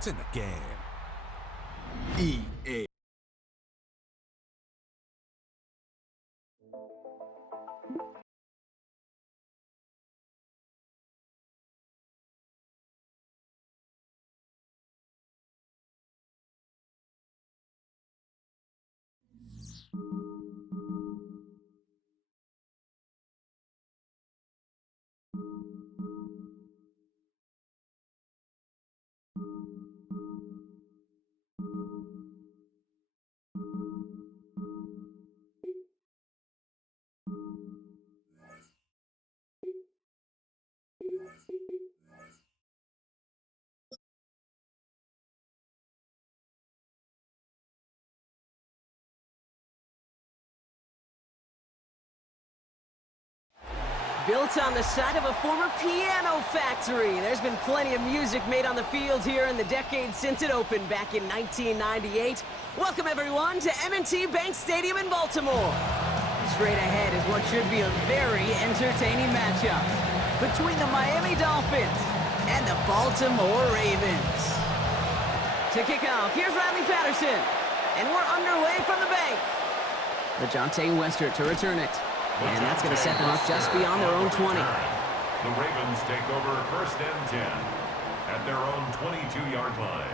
It's in the game. EA. Built on the side of a former piano factory, there's been plenty of music made on the field here in the decade since it opened back in 1998. Welcome, everyone, to M&T Bank Stadium in Baltimore. Straight ahead is what should be a very entertaining matchup between the Miami Dolphins and the Baltimore Ravens. To kick off, here's Riley Patterson, and we're underway from the bank. LeJohntay Westert to return it. And that's going to set them up just beyond their own 20. The Ravens take over 1st and 10 at their own 22-yard line.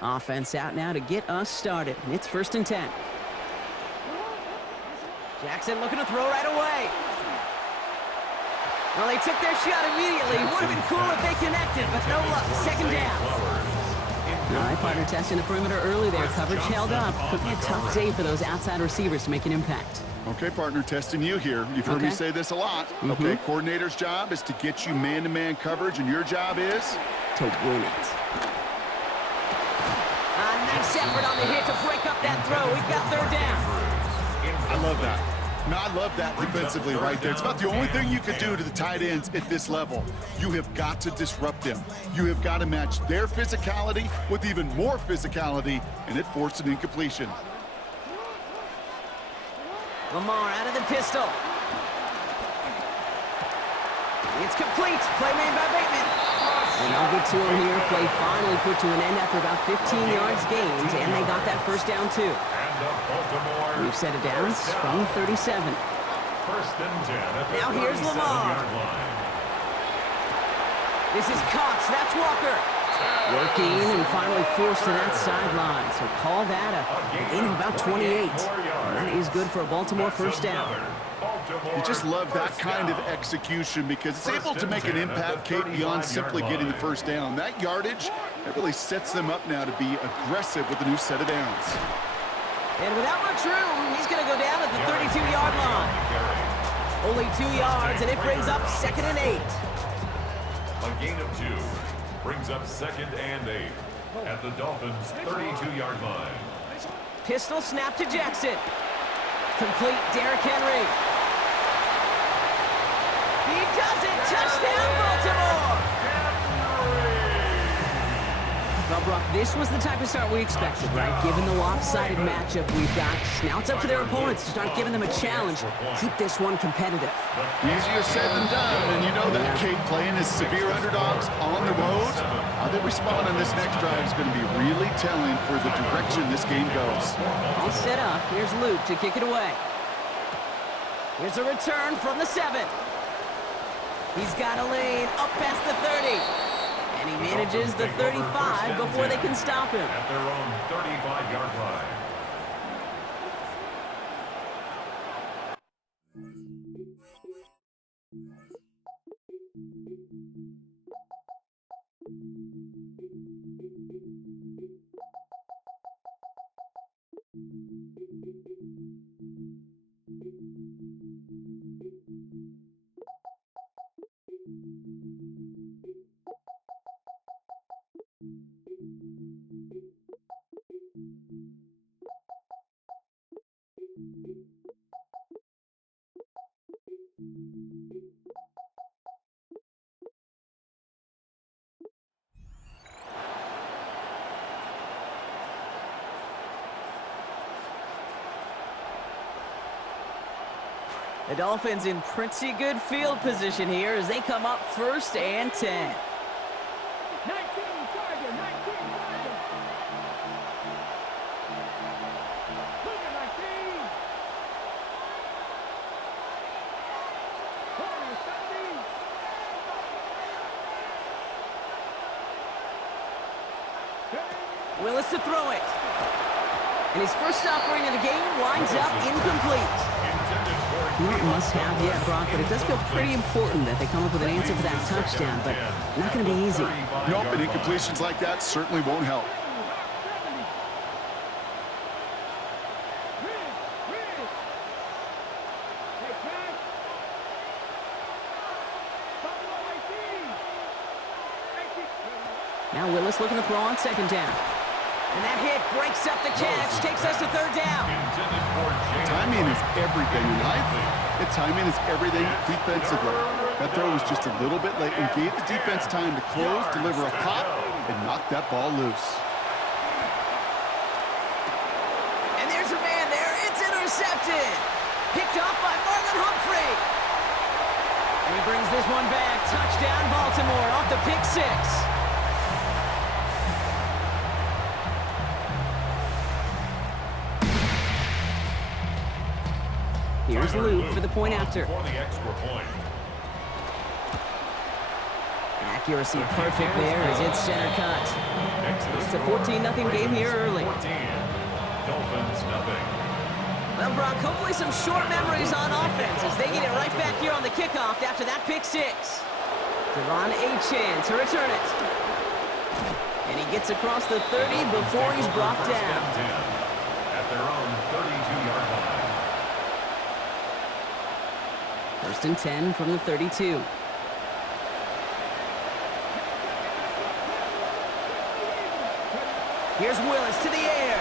Offense out now to get us started. It's 1st and 10. Jackson looking to throw right away. Well, they took their shot immediately. Would have been cool if they connected, but no luck. 2nd down. All right, partner testing the perimeter early there. Coverage held up. Could be a tough day for those outside receivers to make an impact. Okay, partner, testing you here. You've heard me say this a lot. Okay, coordinator's job is to get you man-to-man coverage, and your job is? To win it. A nice effort on the hit to break up that throw. We've got 3rd down. I love that. No, I love that defensively right there. It's about the only thing you could do to the tight ends at this level. You have got to disrupt them. You have got to match their physicality with even more physicality, and it forced an incompletion. Lamar out of the pistol. It's complete. Play made by Bateman. And I'll get to him here. Play finally put to an end after about 15 yards gained, and they got that 1st down too. We've set it down from 37. 1st and 10 at the now here's Lamar. This is Cox. That's Walker. Working and finally forced to that sideline. So call that a gain of about 28. And that is good for a Baltimore 1st down. You just love that kind of execution because it's able to make an impact, Kate, beyond simply getting the 1st down. That yardage, that really sets them up now to be aggressive with a new set of downs. And without much room, he's going to go down at the 32-yard line. Only 2 yards, and it brings up 2nd and 8. A gain of 2 brings up 2nd and 8 at the Dolphins' 32-yard line. Pistol snap to Jackson. Complete. Derrick Henry. He does it. Touchdown, Baltimore. Well, Brock, this was the type of start we expected, right? Given the lopsided matchup we've got, now it's up to their opponents to start giving them a challenge. Keep this one competitive. Easier said than done, and you know that, Kate, playing as severe underdogs on the road. How they respond on this next drive is going to be really telling for the direction this game goes. All set up. Here's Luke to kick it away. Here's a return from the 7. He's got a lane up past the 30. And he manages the 35 before they can stop him. At their own 35-yard line. The Dolphins in pretty good field position here as they come up 1st and 10. Willis to throw it. And his first offering of the game lines up incomplete. Not must-have yet, Brock, but it does feel pretty important that they come up with an answer for that touchdown, but not going to be easy. Nope, and incompletions like that certainly won't help. Now Willis looking to throw on 2nd down. And that hit breaks up the catch, takes us to 3rd down. Timing is everything in life, and timing is everything defensively. That throw was just a little bit late and gave the defense time to close, deliver a pop, and knock that ball loose. And there's a man there. It's intercepted. Picked off by Marlon Humphrey. And he brings this one back. Touchdown, Baltimore, off the pick 6. Here's Luke for the point after. Accuracy perfect there as it's center cut. It's a 14-0 game here early. Well, Brock, hopefully some short memories on offense as they get it right back here on the kickoff after that pick 6. Devon A-Chan to return it. And he gets across the 30 before he's brought down. At their own 32-yard line. 1st and 10 from the 32. Here's Willis to the air.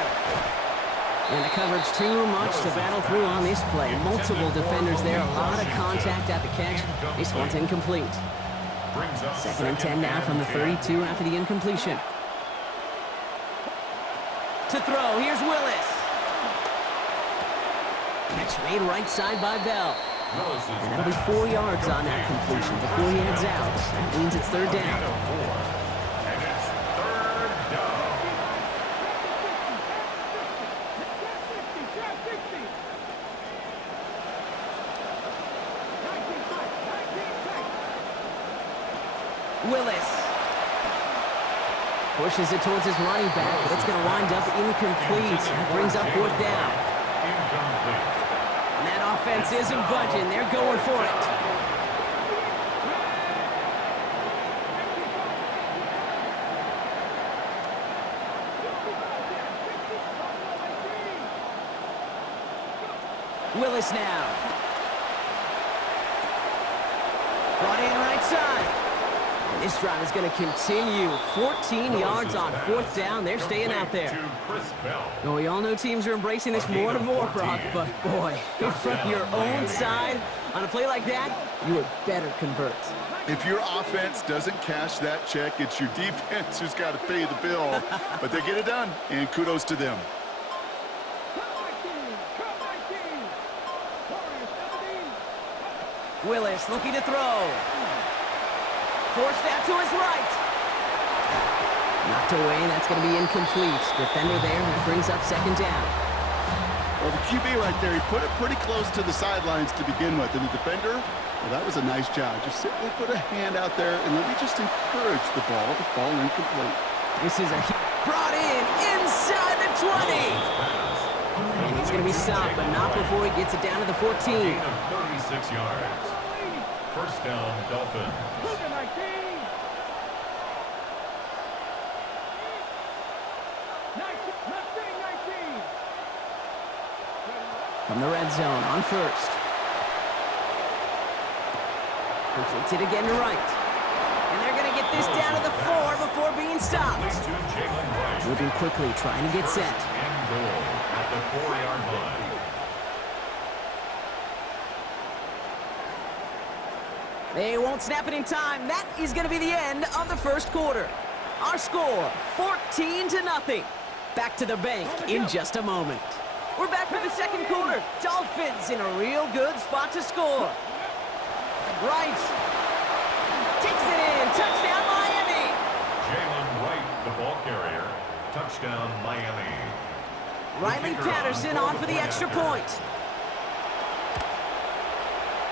And the coverage too much to battle through on this play. Multiple defenders there, a lot of contact at the catch. This one's incomplete. 2nd and 10 now from the 32 after the incompletion. To throw, here's Willis. Catch made right side by Bell. And that'll be 4 yards on that completion before he heads out. That means it's 3rd down. And it's 3rd down. Willis pushes it towards his running back, but it's going to wind up incomplete. That brings up 4th down. Incomplete. And that offense isn't budging. They're going for it. Willis now. Brought in right side. And this drive is going to continue. 14 yards on 4th down. They're staying out there. Well, we all know teams are embracing this more and more, Brock, but boy, from your own side, on a play like that, you would better convert. If your offense doesn't cash that check, it's your defense who's got to pay the bill. But they get it done, and kudos to them. Willis looking to throw. Forced out to his right. Knocked away, that's going to be incomplete. Defender there, that brings up 2nd down. Well, the QB right there, he put it pretty close to the sidelines to begin with. And the defender, well, that was a nice job. Just simply put a hand out there and let me just encourage the ball to fall incomplete. This is brought in inside the 20. And he's going to be stopped, but not before he gets it down to the 14. Gain of 36 yards. 1st down, Dolphins. From the red zone on 1st. Completes it again to right. And they're going to get this down to the 4 before being stopped. Moving quickly, trying to get set. And goal at the 4-yard line. They won't snap it in time. That is going to be the end of the 1st quarter. Our score, 14-0. Back to the bank in just a moment. We're back for the second quarter. Dolphins in a real good spot to score. Wright takes it in. Touchdown, Miami. Jalen Wright, the ball carrier. Touchdown, Miami. Riley Patterson on for the extra point.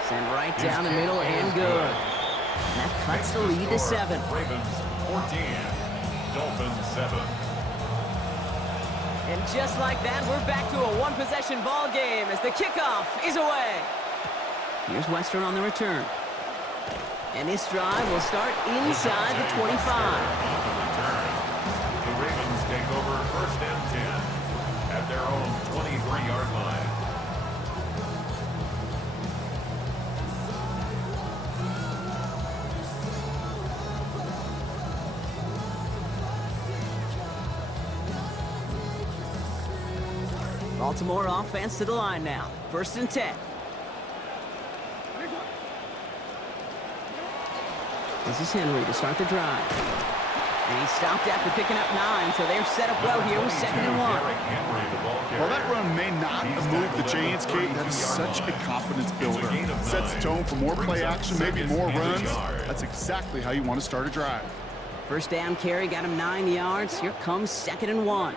Send right down the middle and good. And that cuts the lead to 7. Ravens 14, Dolphins 7. And just like that, we're back to a one-possession ball game as the kickoff is away. Here's Western on the return. And this drive will start inside the 25. The Ravens take over first and 10 at their own 23-yard line. Baltimore offense to the line now. First and 10. This is Henry to start the drive. And he stopped after picking up 9, so they're set up well here with 2nd and 1. While that run may not have moved the chains, Kate, that is such a confidence builder. Sets the tone for more play action, maybe more runs. That's exactly how you want to start a drive. First down carry got him 9 yards. Here comes 2nd and 1.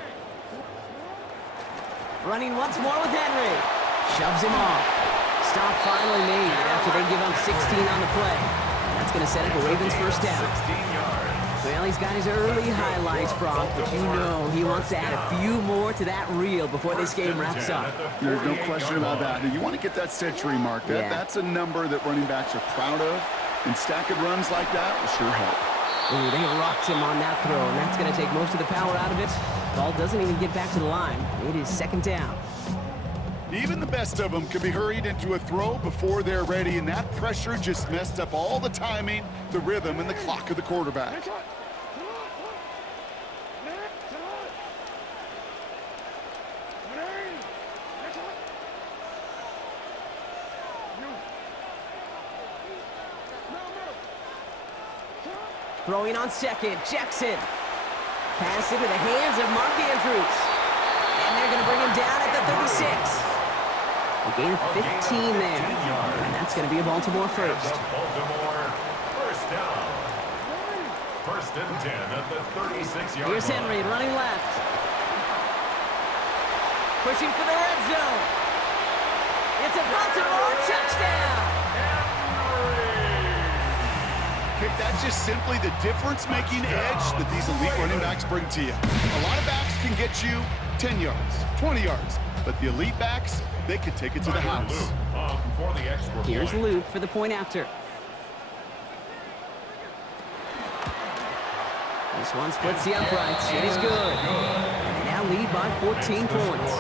Running once more with Henry. Shoves him off. Stop finally made after they give up 16 on the play. And that's going to set up a Ravens first down. Well, he's got his early highlights, Brock, but you know he wants to add a few more to that reel before this game wraps up. There's no question about that. You want to get that century mark. That's a number that running backs are proud of, and stacking runs like that will sure help. Ooh, they rocked him on that throw, and that's going to take most of the power out of it. Ball doesn't even get back to the line. It is 2nd down. Even the best of them can be hurried into a throw before they're ready, and that pressure just messed up all the timing, the rhythm, and the clock of the quarterback. Throwing on 2nd, Jackson. Pass into the hands of Mark Andrews. And they're going to bring him down at the 36. A gain of 15 there. And that's going to be a Baltimore first. Baltimore first down. First and 10 at the 36-yard line. Here's Henry running left. Pushing for the red zone. It's a Baltimore touchdown. That's just simply the difference-making edge that these elite running backs bring to you. A lot of backs can get you 10 yards, 20 yards, but the elite backs, they can take it to the house. Here's Luke for the point after. This one splits the uprights. It is good. And they now lead by 14 points.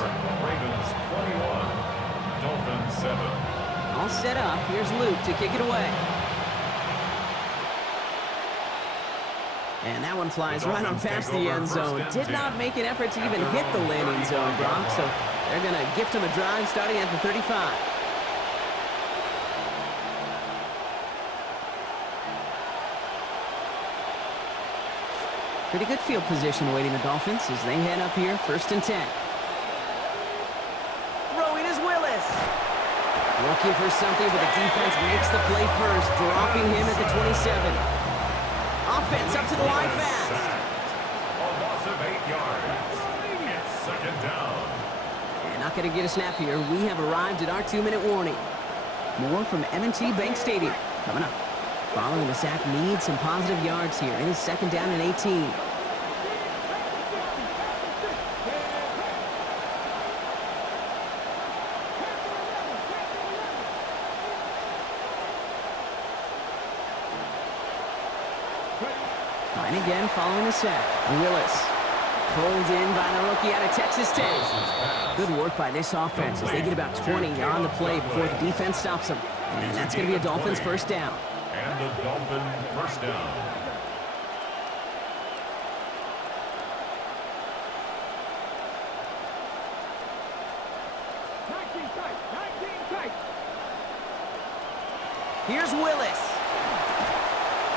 Ravens 21, Dolphins 7. All set up. Here's Luke to kick it away. And that one flies right on past the end zone. Did not make an effort to even hit the landing zone, Brock. So they're going to gift him a drive starting at the 35. Pretty good field position awaiting the Dolphins as they head up here, 1st and 10. Throwing is Willis. Looking for something, but the defense makes the play first, dropping him at the 27. Offense up to the line fast. A loss of 8 yards. It's 2nd down. And not going to get a snap here. We have arrived at our 2-minute warning. More from M&T Bank Stadium coming up. Following the sack, needs some positive yards here. It is 2nd down and 18. Fine again following the sack. Willis pulled in by the rookie out of Texas Tech. Good work by this offense as they get about 20 on the play before the defense stops them. And that's going to be a Dolphins first down. And a Dolphin first down. Here's Willis.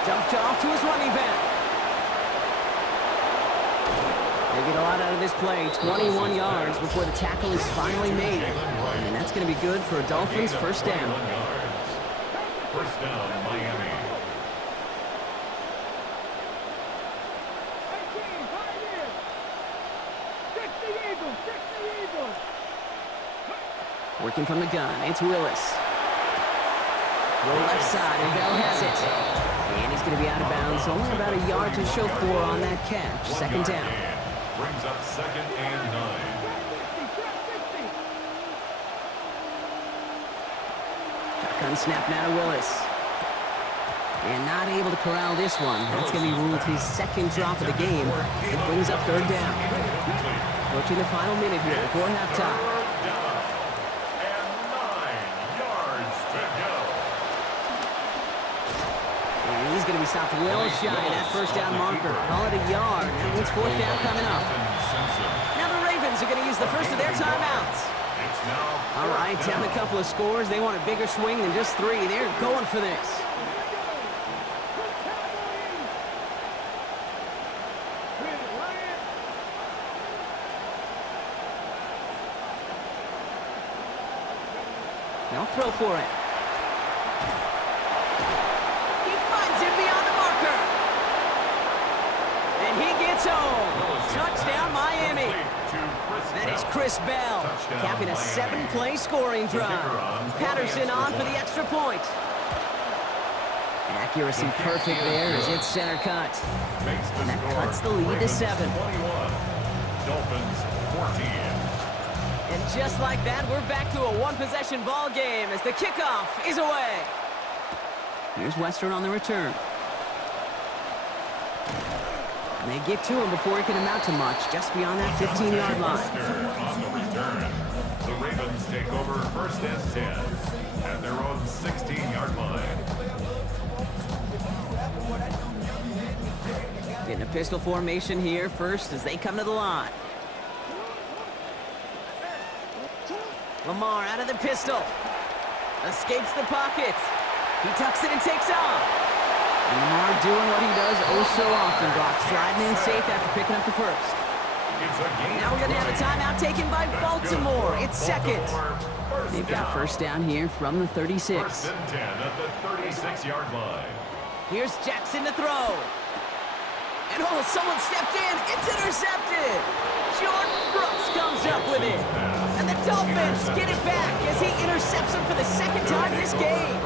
Dumped off to his running back. They get a lot out of this play, 21 yards before the tackle is finally made. And that's going to be good for a Dolphins first down. First down, Miami. Working from the gun, it's Willis. Throw left side, and BAL has it. And he's going to be out of bounds. Only about a yard to show for on that catch. Second down. Brings up 2nd and 9. Shotgun snap now to Willis. And not able to corral this one. That's going to be ruled his second drop of the game. It brings up 3rd down. Approaching the final minute here before halftime. He's going to be stopped well shy of that first down marker. Call it a yard. That means 4th down coming up. Now the Ravens are going to use the first of their timeouts. All right, down a couple of scores. They want a bigger swing than just 3. They're going for this. They'll throw for it. Touchdown, Miami. That is Chris BAL, capping a 7-play scoring drive. Patterson on for the extra point. Accuracy perfect there as it's center cut. And that cuts the lead to 7. Dolphins 14. And just like that, we're back to a 1-possession ball game as the kickoff is away. Here's Western on the return. And they get to him before he can amount to much, just beyond that 15-yard line. On the return, the Ravens take over 1st and 10 at their own 16-yard line. Getting a pistol formation here first as they come to the line. Lamar out of the pistol. Escapes the pocket. He tucks it and takes off. And Lamar doing what he does oh so often, Brock, sliding in safe after picking up the first. Now we're going to have a timeout taken by Baltimore. It's 2nd. They've got first down here from the 36. 1st and 10 at the 36-yard line. Here's Jackson to throw. And oh, someone stepped in. It's intercepted. Jordan Brooks comes up with it. And the Dolphins get it back as he intercepts him for the 2nd time this game.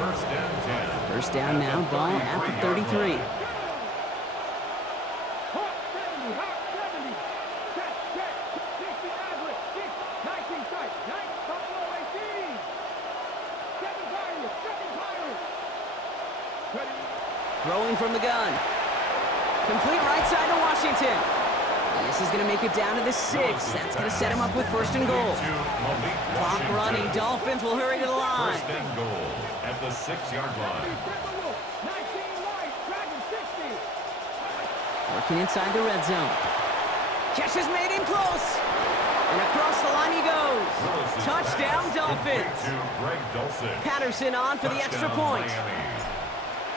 First down now, ball at the 33. Throwing from the gun. Complete right side to Washington. And this is going to make it down to the 6. That's going to set him up with 1st and goal. Clock running. Dolphins will hurry to the line. 1st and goal at the 6-yard line. Working inside the red zone. Catch is made in close. And across the line he goes. Touchdown, Dolphins. Patterson on for the extra point.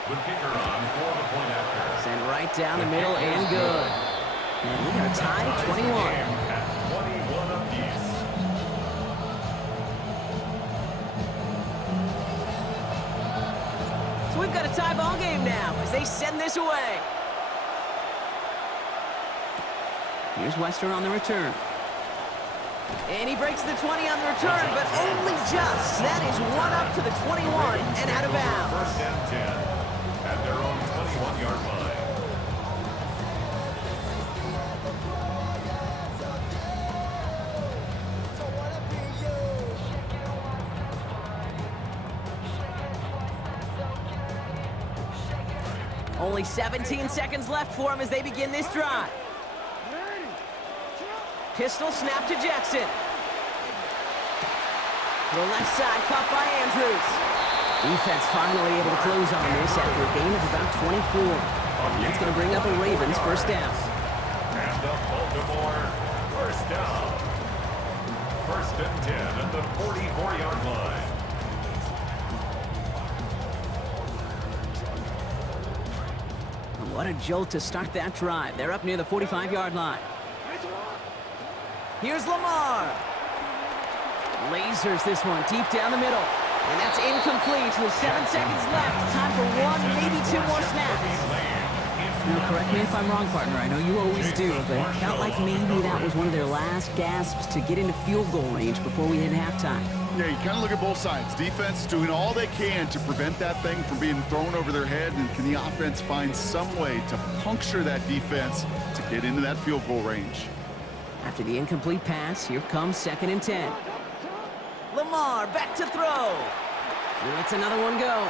The kicker on for the point after. Sent right down the middle and good. And we are tied at 21. At 21 apiece. So we've got a tie ball game now as they send this away. Here's Western on the return. And he breaks the 20 on the return, but only just. That is one up to the 21 and out of bounds. 1st and 10 at their own 21-yard line. Only 17 seconds left for him as they begin this drive. Pistol snap to Jackson. To the left side, caught by Andrews. Defense finally able to close on this after a gain of about 24. And that's going to bring up a Ravens first down. And the Baltimore first down. 1st and 10 at the 44-yard line. And what a jolt to start that drive. They're up near the 45-yard line. Here's Lamar. Lasers this one deep down the middle. And that's incomplete with 7 seconds left. Time for one, maybe 2 more snaps. Now, correct me if I'm wrong, partner. I know you always do, but it felt like maybe that was one of their last gasps to get into field goal range before we hit halftime. Yeah, you kind of look at both sides. Defense is doing all they can to prevent that thing from being thrown over their head, and can the offense find some way to puncture that defense to get into that field goal range? After the incomplete pass, here comes 2nd and 10. Lamar back to throw. Lets another one go.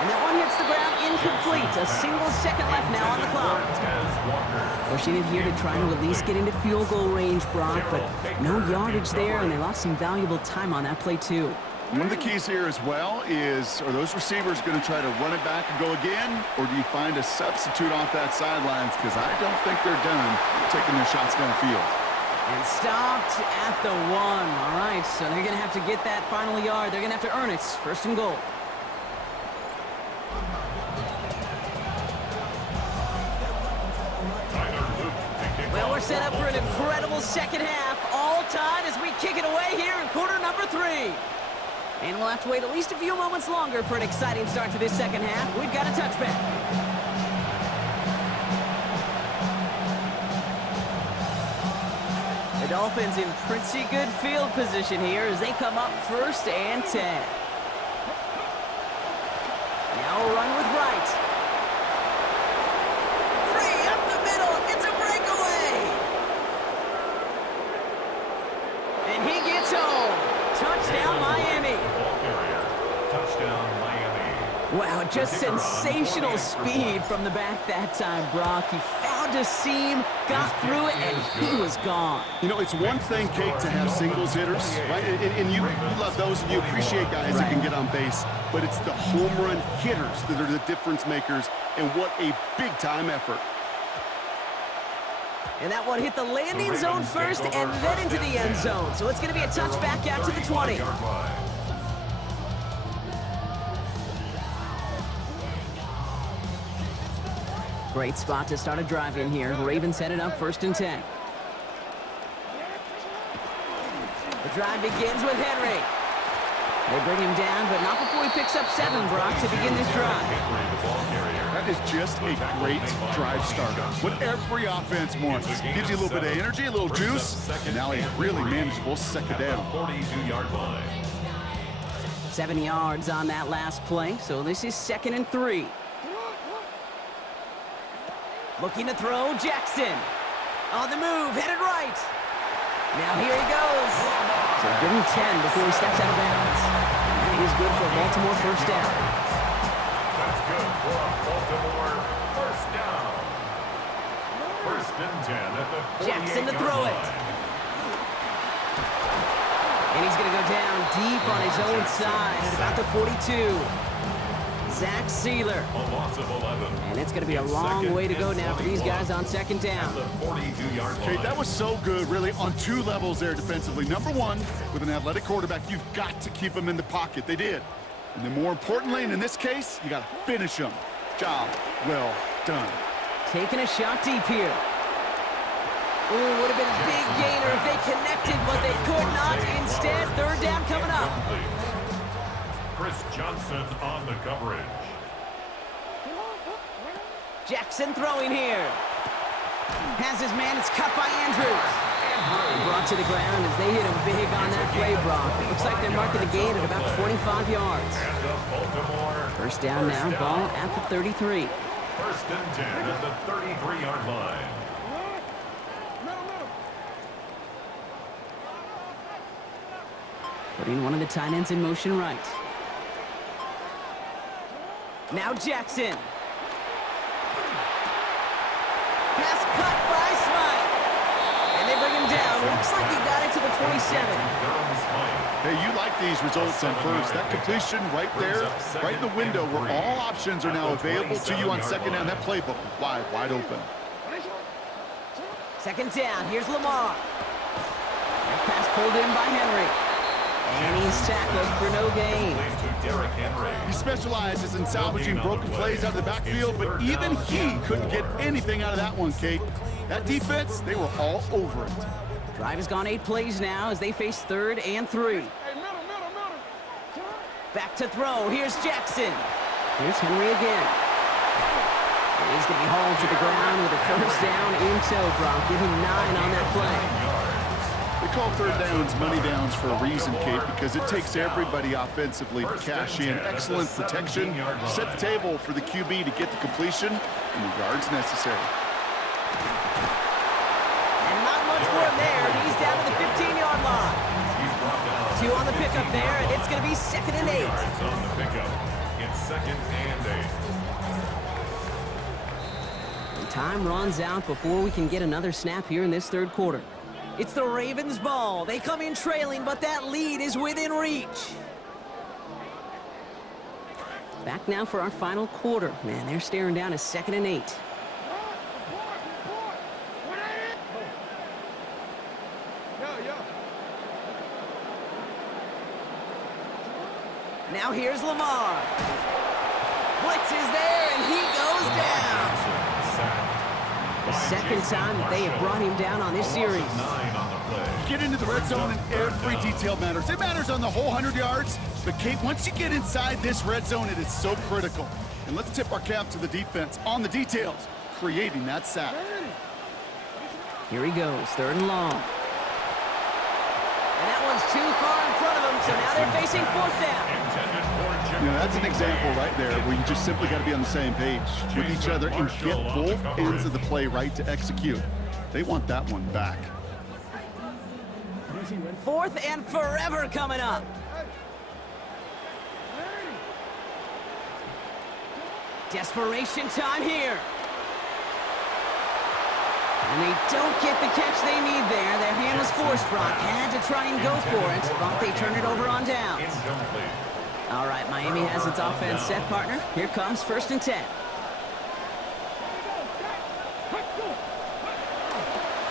And that one hits the ground incomplete. A single second left now on the clock. Pushing it here to try to at least get into field goal range, Brock, but no yardage there, and they lost some valuable time on that play too. One of the keys here as well is, are those receivers going to try to run it back and go again, or do you find a substitute off that sidelines? Because I don't think they're done taking their shots downfield. And stopped at the 1. All right, so they're going to have to get that final yard. They're going to have to earn it. 1st and goal. Well, we're set up for an incredible second half. All tied as we kick it away here in quarter number 3. And we'll have to wait at least a few moments longer for an exciting start to this second half. We've got a touchback. The Dolphins in pretty good field position here as they come up 1st and 10. Now a run with Wright. Free up the middle. It's a breakaway. And he gets home. Touchdown, Miami. Touchdown, Miami. Wow, just sensational speed from the back that time, Brock. He found a seam, got through it, and he was gone. You know, it's one thing, Kate, to have singles hitters, right? And you love those, and you appreciate guys that can get on base. But it's the home run hitters that are the difference makers, and what a big-time effort. And that one hit the landing zone first and then into the end zone. So it's going to be a touchback out to the 20. Great spot to start a drive in here. Ravens headed up 1st and 10. The drive begins with Henry. They bring him down, but not before he picks up 7, Brock, to begin this drive. That is just a great drive starter. What every offense wants. Gives you a little bit of energy, a little juice, and now a really manageable second down. 42-yard line. 7 yards on that last play, so this is 2nd and 3. Looking to throw, Jackson. On the move, headed right. Now here he goes. So give him 10 before he steps out of bounds. And he's good for a Baltimore 1st down. That's good for a Baltimore 1st down. 1st and 10 at the 48-yard Jackson to throw it. And he's going to go down deep on his own side at about the 42. Zach Sealer. A loss of 11. And it's going to be a long way to go now for these guys on 2nd down. The 42-yard line. Kate, that was so good, really, on 2 levels there defensively. Number 1, with an athletic quarterback, you've got to keep him in the pocket. They did. And then more importantly, and in this case, you got to finish him. Job well done. Taking a shot deep here. Ooh, would have been a big gainer if they connected, but they could not. Instead, 3rd down coming up. Chris Johnson on the coverage. Jackson throwing here. Has his man, it's cut by Andrews. And brought to the ground as they hit him big on that play, Brock. It looks like they're marking the gain at about 25 yards. And the Baltimore 1st down now, ball at the 33. 1st and 10 at the 33-yard line. Putting one of the tight ends in motion right. Now Jackson. Pass cut by Smythe. And they bring him down. Looks like he got it to the 27. Hey, you like these results on 1st. That completion right there, right in the window where all options are now available to you on 2nd down. That playbook wide open. 2nd down. Here's Lamar. That pass pulled in by Henry. And he's tackled for no gain. He specializes in salvaging broken plays out of the backfield, but even he couldn't get anything out of that one, Kate. That defense, they were all over it. Drive has gone 8 plays now as they face 3rd and 3. Back to throw. Here's Jackson. Here's Henry again. And he's going to be hauled to the ground with a first down in tow, Brock. Give him 9 on that play. They call third downs money downs for a reason, Kate, because it takes everybody offensively to cash in. Excellent protection, set the table for the QB to get the completion and the yards necessary. And not much for him there. He's down to the 15-yard line. 2 on the pickup there, and it's going to be 2nd and 8. On the pickup. It's 2nd and 8. And time runs out before we can get another snap here in this 3rd quarter. It's the Ravens' ball. They come in trailing, but that lead is within reach. Back now for our final quarter. Man, they're staring down a 2nd and 8. Now here's Lamar. Blitz is there, and he goes down. The 2nd time that they have brought him down on this series. Get into the red zone, and every detail matters. It matters on the whole 100 yards. But, Kate, once you get inside this red zone, it is so critical. And let's tip our cap to the defense on the details, creating that sack. Here he goes, 3rd and long. And that one's too far in front of him, so now they're facing 4th down. You know, that's an example right there where you just simply got to be on the same page with each other and get both ends of the play right to execute. They want that one back. 4th and forever coming up. Desperation time here. And they don't get the catch they need there. Their hand was forced, Brock. Had to try and go for it, but they turn it over on downs. All right, Miami has its offense set, partner. Here comes 1st and 10.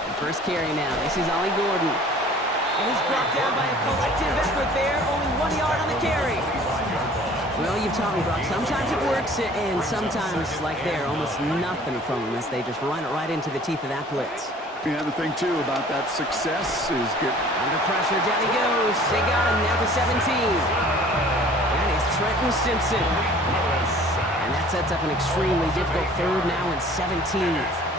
The first carry now. This is Ollie Gordon. And he's brought down by a collective effort there. Only 1 yard on the carry. Well, you've taught me, Brock. Sometimes it works, and sometimes, like there, almost nothing from them as they just run it right into the teeth of that blitz. Yeah, the thing, too, about that success is get under pressure. Down he goes. They got him now to 17. That is Trenton Simpson. And that sets up an extremely difficult 3rd now and 17.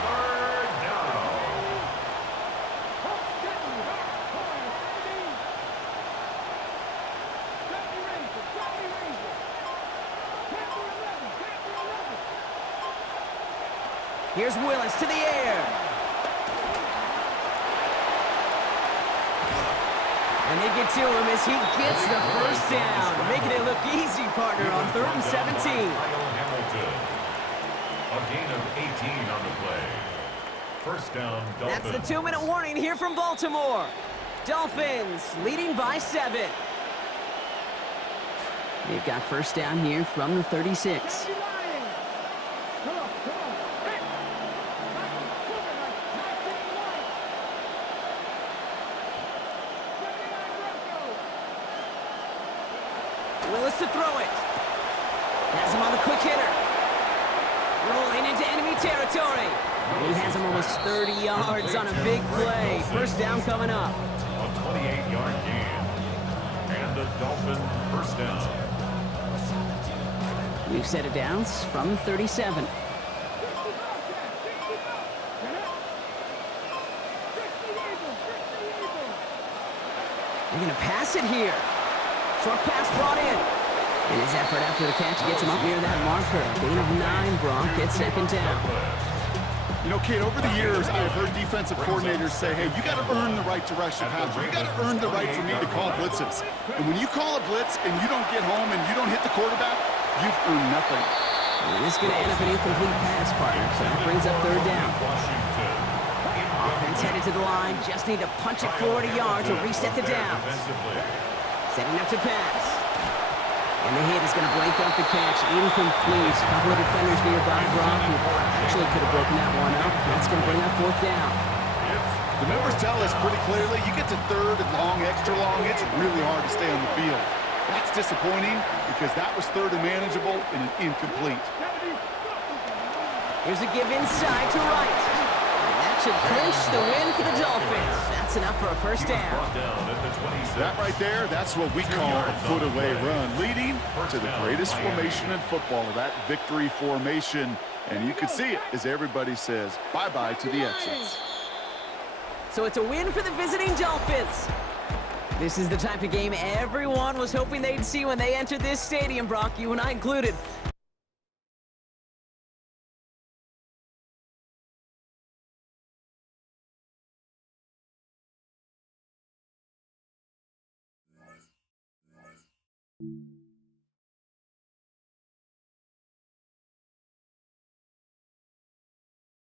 Here's Willis to the air. And they get to him as he gets the first down, making it look easy, partner, on 3rd and 17. A gain of 18 on the play. First down, Dolphins. That's the 2-minute warning here from Baltimore. Dolphins leading by 7. They've got first down here from the 36. Willis to throw it. Has him on the quick hitter. Rolling into enemy territory. And he has him almost 30 yards on a big play. First down coming up. A 28-yard gain. And the Dolphin first down. New set of downs from 37. They're going to pass it here. Short pass brought in. And his effort after the catch gets him up near that marker. Gain of 9, Brock. It's 2nd down. You know, Kate, over the years, I've heard defensive coordinators say, hey, you got to earn the right to rush your passer. You got to earn the right for me to call blitzes. And when you call a blitz and you don't get home and you don't hit the quarterback, you've earned nothing. And this is going to end up an incomplete pass, partner. So that brings up 3rd down. Offense headed to the line. Just need to punch it 40 yards to reset the downs. Setting up to pass. And the hit is going to break up the catch. Incomplete. A couple of defenders nearby. Brock, who actually could have broken that one up. That's going to bring up 4th down. The numbers tell us pretty clearly, you get to 3rd and long, extra long, it's really hard to stay on the field. That's disappointing because that was 3rd and manageable and an incomplete. Here's a give inside to right. And that should clinch the win for the Dolphins. That's enough for a first down. Brought down at the 26. That right there, that's what we call a put-away run, leading to the greatest formation in football, that victory formation. And you can see it as everybody says bye-bye to the exits. So it's a win for the visiting Dolphins. This is the type of game everyone was hoping they'd see when they entered this stadium, Brock, you and I included. Nice.